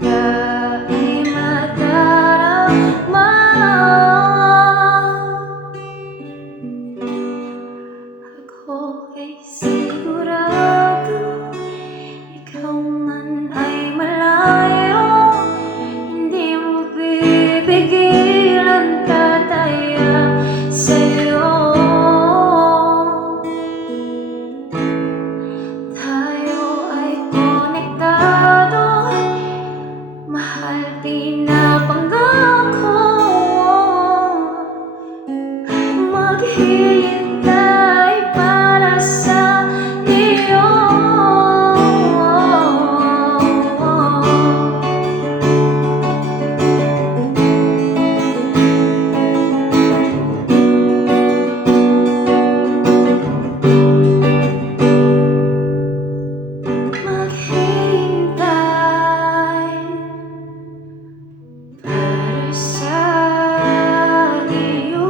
ka ay madarama. Ako ay sigurado, ikaw man ay malayo, hindi mo pipigilan tataya sa'yo. Tayo ay konektado, mahal pinapangako, maghihintay para sa iyo. Maghihintay para sa iyo.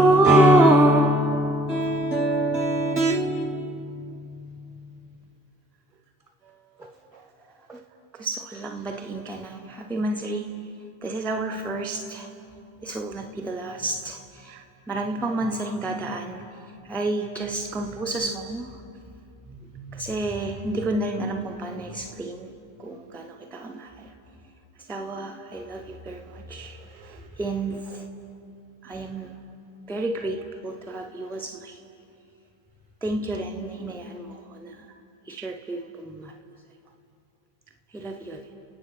Gusto ko lang batiin ka ng happy Mansari. This is our first. This will not be the last. Marami pang Mansaring dadaan. I just compose a song kasi hindi ko na rin alam kung paano explain kung gaano kita kamahal. Asawa, I love you very much. And I am very grateful to have you as mine. Thank you rin na hinayaan mo ko na i-share ko yung pagmamahal ko sa'yo. I love you again.